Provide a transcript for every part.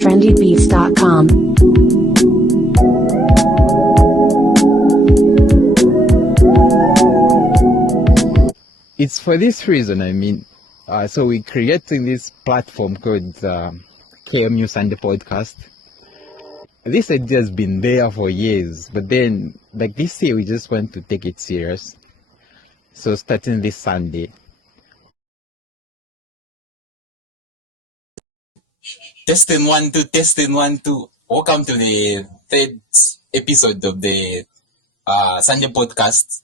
trendybeats.com. It's for this reason, so we're creating this platform called KMU Sunday Podcast. This idea has been there for years, but then, like this year, we just want to take it serious. So starting this Sunday. Testing 1 2, testing 1 2. Welcome to the third episode of the Sunday Podcast.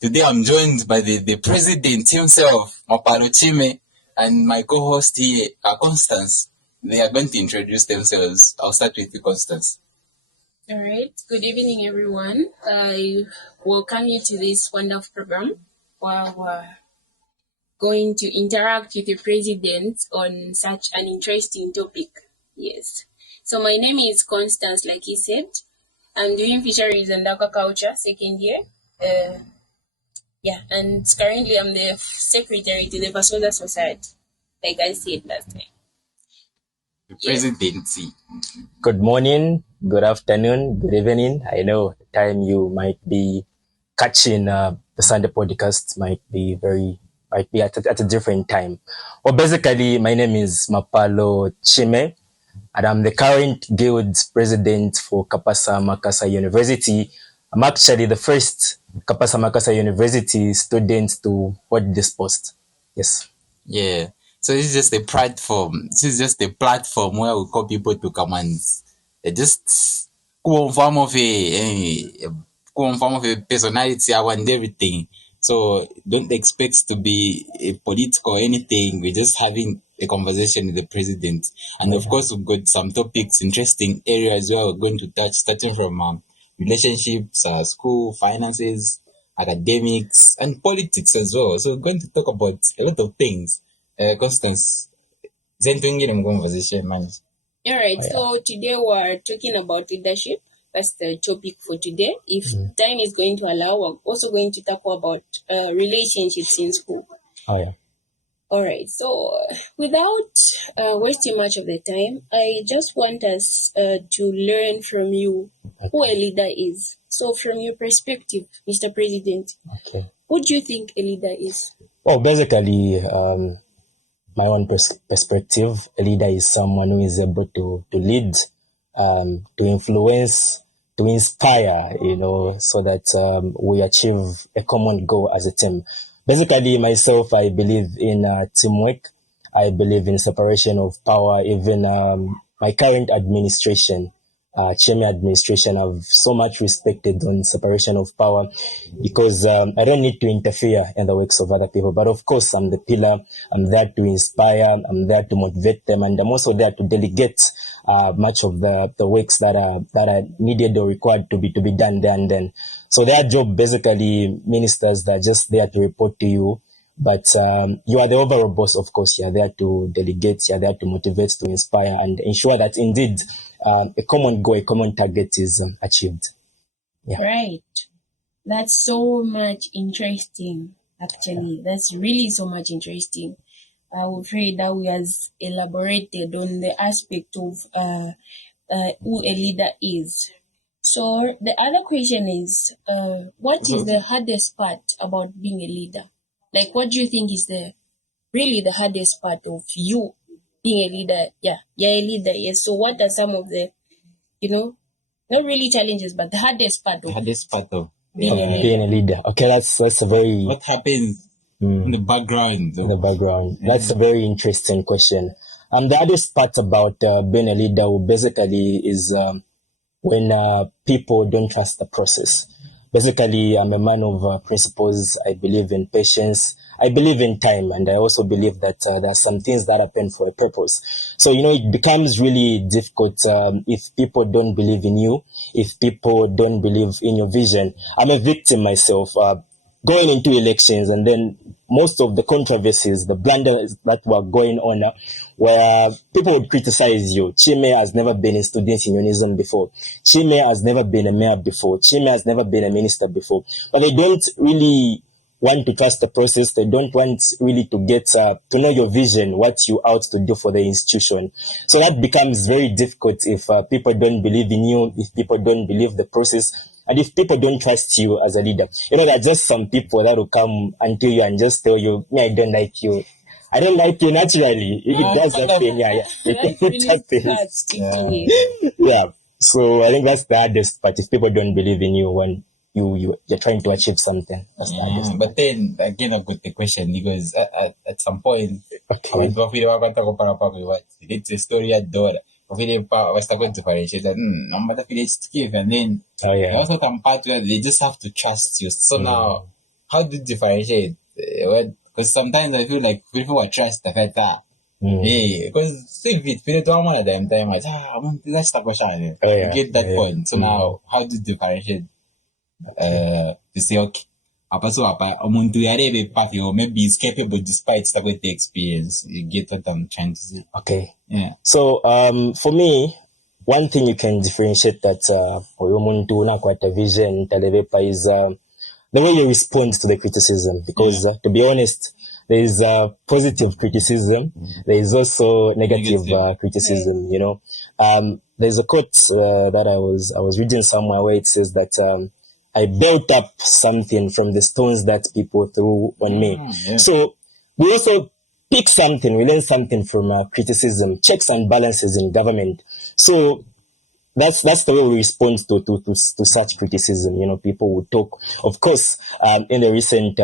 Today I'm joined by the president himself, Mapalo Chime, and my co-host here, Constance. They are going to introduce themselves. I'll start with you, Constance. All right. Good evening, everyone. I welcome you to this wonderful program where we're going to interact with the president on such an interesting topic. Yes. So my name is Constance, like he said. I'm doing fisheries and aquaculture, second year. And currently I'm the secretary to the Vasoda Society, like I said last time. The presidency. Good morning, good afternoon, good evening. I know the time you might be catching the Sunday podcast might be at a different time. Well, basically, my name is Mapalo Chime, and I'm the current guild president for Kapasa Makasa University. I'm actually the first Kapasa Makasa University student to hold this post. Yes. Yeah. So this is just a platform. This is just a platform where we call people to come and just go on form of a personality and everything. So don't expect to be a political or anything. We're just having a conversation with the president. And of course, we've got some topics, interesting areas where we're going to touch, starting from relationships, school, finances, academics, and politics as well. So we're going to talk about a lot of things. Constance, in conversation, man. All right. So today we're talking about leadership. That's the topic for today. If time is going to allow, we're also going to talk about relationships in school. Oh, yeah. All right. So without wasting much of the time, I just want us to learn from you who a leader is. So from your perspective, Mr. President, who do you think a leader is? Well, basically, my own perspective, a leader is someone who is able to lead, to influence, to inspire, so that we achieve a common goal as a team. Basically, myself, I believe in teamwork. I believe in separation of power. Even my current administration, Chime administration, I've so much respected on separation of power because I don't need to interfere in the works of other people. But of course, I'm the pillar. I'm there to inspire. I'm there to motivate them, and I'm also there to delegate much of the works that are needed or required to be done there and then. So their job, basically, ministers, they're just there to report to you. But you are the overall boss, of course. You're there to delegate, you're there to motivate, to inspire, and ensure that indeed a common goal, a common target is achieved. Yeah. Right. That's so much interesting, actually. That's really so much interesting. I would pray that we has elaborated on the aspect of who a leader is. So the other question is, what is the hardest part about being a leader? Like, what do you think is the hardest part of you being a leader? Yeah, you're a leader, yes. So what are some of the, not really challenges, but the hardest part of being a leader? Okay, that's a very... What happens in the background? In the background. That's a very interesting question. The hardest part about being a leader basically is when people don't trust the process. Basically, I'm a man of principles. I believe in patience. I believe in time. And I also believe that there are some things that happen for a purpose. So, it becomes really difficult if people don't believe in you, if people don't believe in your vision. I'm a victim myself. Going into elections, and then most of the controversies, the blunders that were going on, where people would criticize you. Chime has never been a student unionism before. Chime has never been a mayor before. Chime has never been a minister before. But they don't really want to trust the process. They don't want really to get to know your vision, what you out to do for the institution. So that becomes very difficult if people don't believe in you, if people don't believe the process, and if people don't trust you as a leader. There are just some people that will come unto you and just tell you, "Me, I don't like you. I don't like you naturally." It does happen, yeah. That really happens. stick to it. Yeah. So I think that's the hardest part. If people don't believe in you when you're trying to achieve something, that's the hardest. But then again, I've got the question because at some point, Okay. it's a story at door. Was going to differentiate that number of give, and then Oh yeah. also some part where they just have to trust you. So now, how do you differentiate? Because sometimes I feel like people are trust the fact that. Yeah, because if it's been to one of them time, that's the question. Oh, yeah. You get that Yeah. point. So now, how do you differentiate? To say okay, umuntu yarebe path or maybe is capable despite the experience. You get what I'm trying to say? Okay. Yeah. So for me, one thing you can differentiate that umuntu unakwata vision talebepa is the way you respond to the criticism. Because to be honest, there is positive criticism. There is also negative criticism. There's a quote that I was reading somewhere where it says that I built up something from the stones that people threw on me. Yeah. So we also pick something, we learn something from criticism, checks and balances in government. So that's the way we respond to such criticism. People would talk. Of course, in the recent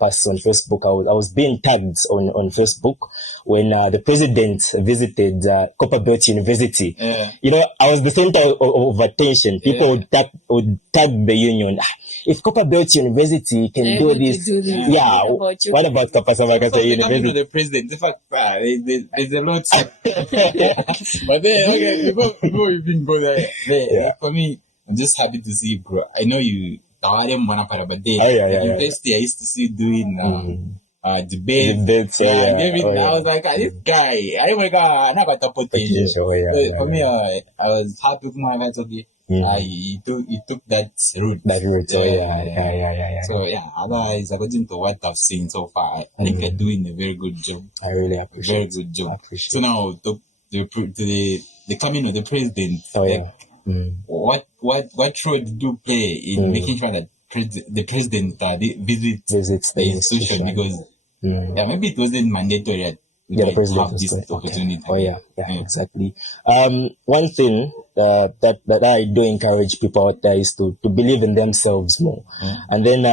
past on Facebook, I was being tagged on Facebook when the president visited Copperbelt University. Yeah. I was the center of attention. People would tag the union. If Copperbelt University can do this, yeah. What about Kapasa University? The president. In fact, there's a lot. But then, okay, before we even go there, for me, I'm just happy to see you, bro. I know you. But then, university, I used to see you doing debates. Everything. I was like, this guy, I got the potential. So for me, I was happy to know that okay. He took that route. Yeah. So otherwise, according to what I've seen so far, I think they're doing a very good job. I really appreciate. Very good job. So now to the coming of the president. What role did you play in making sure that the president visits the institution? Because maybe it wasn't mandatory. The president have this opportunity. Okay. Exactly. One thing that I do encourage people out there is to believe in themselves more. And then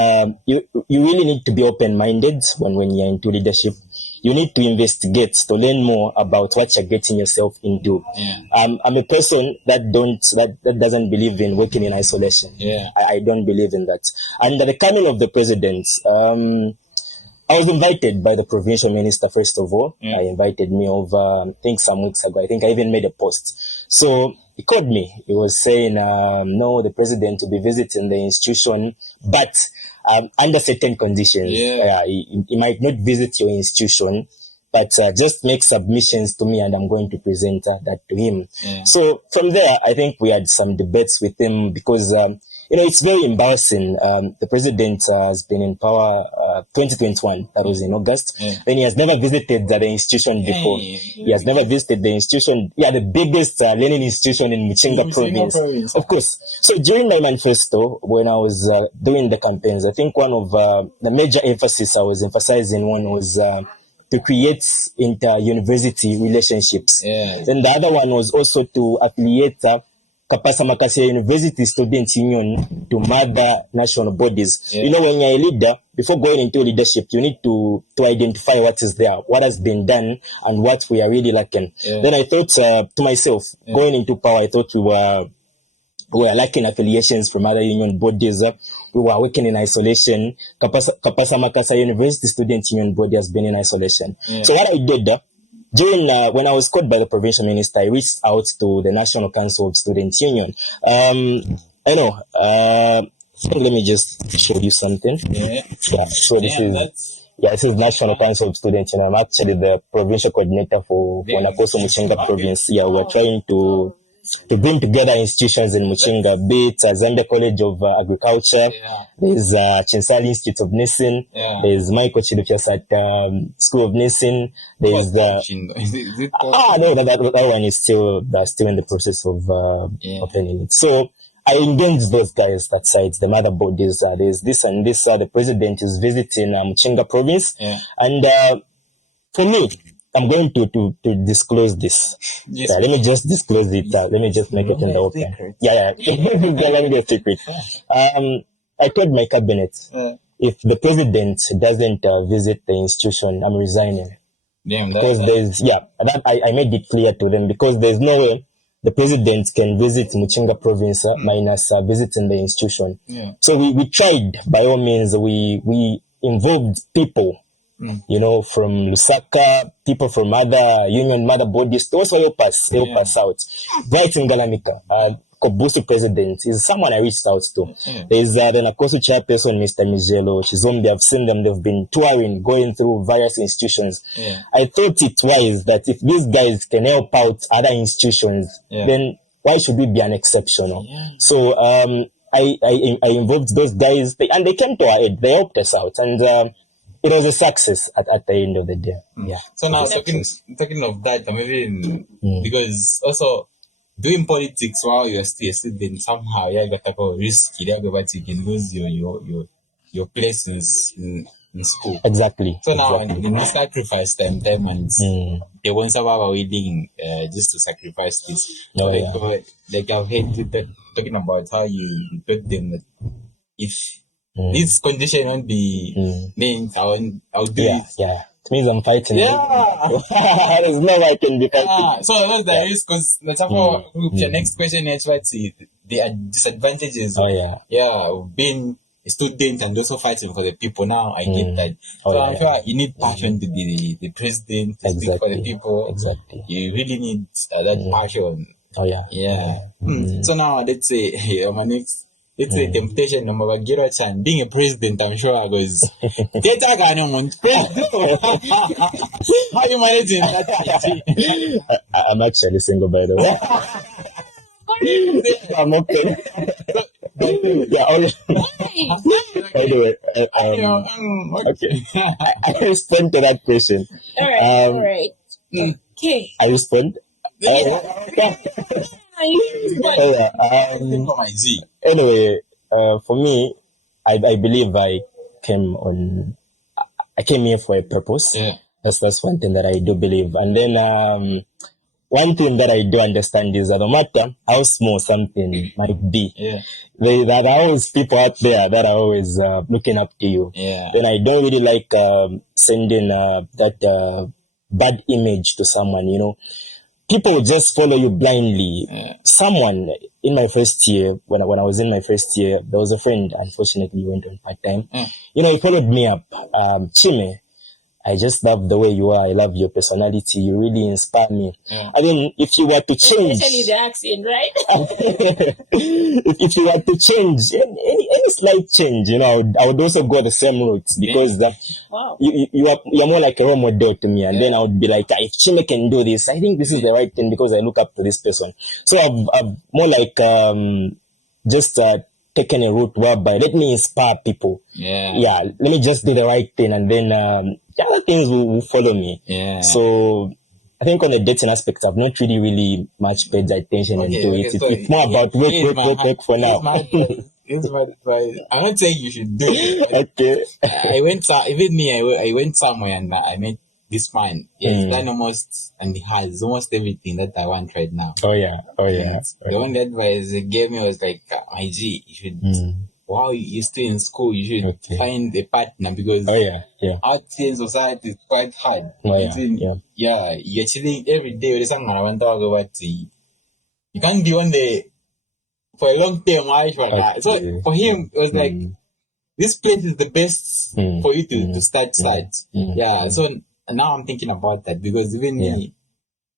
you really need to be open-minded when you're into leadership. You need to investigate, to learn more about what you're getting yourself into. I'm a person that doesn't believe in working in isolation. I don't believe in that. And at the coming of the president, I was invited by the provincial minister, first of all. He invited me over, I think some weeks ago. I think I even made a post. So he called me. He was saying, no, the president will be visiting the institution, but under certain conditions. He might not visit your institution, but just make submissions to me and I'm going to present that to him. So from there, I think we had some debates with him because it's very embarrassing. The president has been in power 2021. That was in August. Then he has never visited the institution before. He has never visited the institution. The biggest learning institution in Muchinga province. Of course. So during my manifesto, when I was doing the campaigns, I think one of the major emphasis I was emphasizing on was to create inter-university relationships. Then the other one was also to affiliate Kapasa Makasa University Student Union to mother national bodies. When you're a leader, before going into leadership, you need to identify what is there, what has been done, and what we are really lacking. Then I thought to myself, going into power, I thought we were lacking affiliations from other union bodies. We were working in isolation. Kapasa Makasa University Student Union Body has been in isolation. So what I did, during when I was called by the provincial minister, I reached out to the National Council of Student Union. So let me just show you something. So this is National Council of Student Union. I'm actually the provincial coordinator for Wanakoso Muchinga province. We're trying to to bring together institutions in Muchinga, be it Zambia College of Agriculture, there's Chinsali Institute of Nursing, there's Michael Chilupias at School of Nursing, there's no, that one is still in the process of opening it. So I engage those guys that sides, the mother bodies, there's this and this, the president is visiting Muchinga province, and for me, I'm going to disclose this. Let me just disclose it. Let me just make it in the open. Secret. Let me be a secret. I told my cabinet, if the president doesn't visit the institution, I'm resigning. Because I made it clear to them, because there's no way the president can visit Muchinga province minus visiting the institution. So we tried, by all means, we involved people, from Lusaka, people from other union mother bodies to also help us out. Right in Galamika, Kobusu president is someone I reached out to. There's the Nakosu chairperson, Mr. Mijelo, Shizombi. I've seen them. They've been touring, going through various institutions. I thought it wise that if these guys can help out other institutions, then why should we be an exception? So I involved those guys, and they came to our aid. They helped us out, and it was a success at the end of the day. So now talking of that, because also doing politics while you're still a student, somehow you got to go risky. But you can lose your places in school. Exactly. So now you sacrifice time and they won't survive wedding just to sacrifice this. Like I've heard that talking about how you told them that if this condition won't be means I'll do it. It means I'm fighting. There's no way I can be fighting. So that's the risk, because let's have your next question is what's the disadvantages of being a student and also fighting for the people. Now I get that. So I feel like you need passion to be the president, to speak for the people. Exactly. You really need that passion. So now let's say my next. It's a temptation of Magiro Chan. Being a president, I'm sure, goes. How you managing that? I'm actually single, by the way. I'm okay. Anyway, okay. I respond to that question. All right. Okay. I respond. Anyway, for me, I believe I came here for a purpose. That's one thing that I do believe. And then one thing that I do understand is that no matter how small something might be, there are always people out there that are always looking up to you. Then I don't really like sending that bad image to someone, People just follow you blindly. Someone in my first year, when I was in my first year, there was a friend, unfortunately, he went on part-time. He followed me up. Chime, I just love the way you are. I love your personality. You really inspire me. I mean, if you were to change... Especially the accent, right? if you were to change, any slight change, I would also go the same route, because you're more like a role model to me. And then I would be like, if Chime can do this, I think this is the right thing, because I look up to this person. So I've more like just taken a route whereby let me inspire people. Let me just do the right thing, and then other things will follow me. So I think on the dating aspect, I've not really much paid attention into it. It's more about work for now. I'm not saying you should do it. Okay. I went somewhere and I met this man. He's done almost, and he has almost everything that I want right now. Oh yeah. The only advice they gave me was like, my G, you should, while you're still in school, you should find a partner, because out here in society is quite hard. You're chilling every day with someone I want to talk about. You can't be on the for a long term life like that. So for him, it was like, this place is the best for you to start. So now I'm thinking about that, because even me,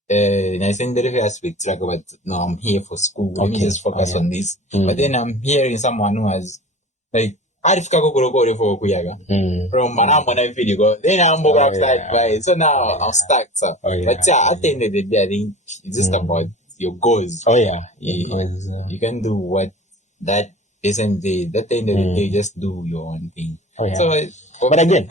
I send the aspect like about, no, I'm here for school. Let me just focus on this. But then I'm hearing someone who has like, from Manamona video, then I'm outside by. So now I'm stuck. So but at the end of the day, I think it's just about your goals. Oh yeah. You can do what that person did. At the end of the day, just do your own thing. Oh, yeah. So, but again,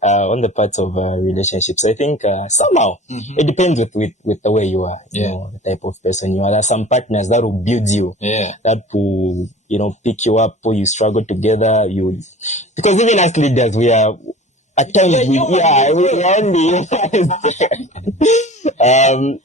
on the part of relationships, I think somehow it depends with the way you are, you know, the type of person you are. There are some partners that will build you, that will, you know, pick you up, or you struggle together. Because even as leaders, we are at times we are only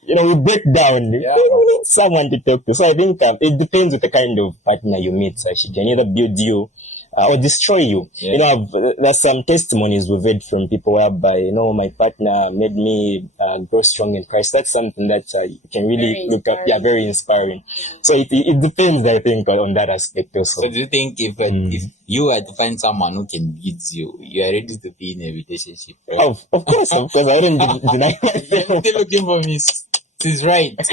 you know, we break down. We need someone to talk to. So I think it depends with the kind of partner you meet. So she can either build you or destroy you. You know, there's some testimonies we've heard from people whereby, you know, my partner made me grow strong in Christ. That's something that you can really look at. Yeah, very inspiring. So it depends, I think, on that aspect also. So do you think if you were to find someone who can lead you, you are ready to be in a relationship? Right? Of course. I wouldn't deny myself. You're still looking for me. This is right. I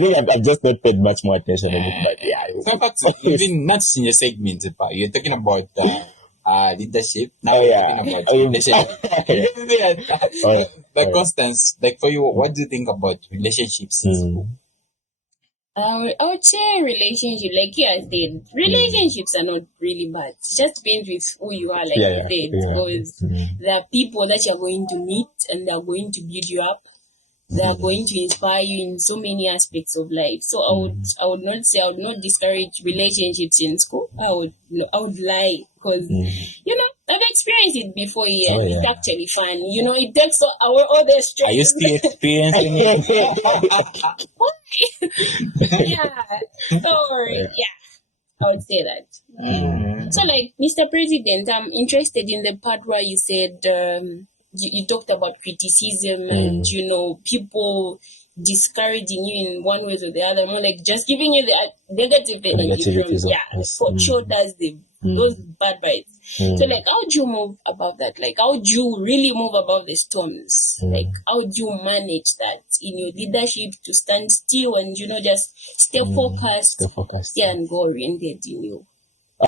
think I've just not paid much more attention on it, but yeah. So, fact, even not in your segment, you're talking about leadership. Now you're talking about relationship. The constants, like for you, what do you think about relationships? I would say relationship, like you said, relationships are not really bad. It just depends with who you are, like you said, because there are people that you're going to meet and they're going to build you up. They are going to inspire you in so many aspects of life. So I would not discourage relationships in school. I would lie because you know I've experienced it before here. It's actually fun. You know, it takes away all the stress. Are you still experiencing it? I would say that. So, like, Mr. President, I'm interested in the part where you said you talked about criticism and, you know, people discouraging you in one way or the other, more like just giving you the negative energy from sure does those bad vibes. So, like, how do you move above that? Like, how do you really move above the storms? Like, how do you manage that in your leadership to stand still and, you know, just stay focused, and go oriented in your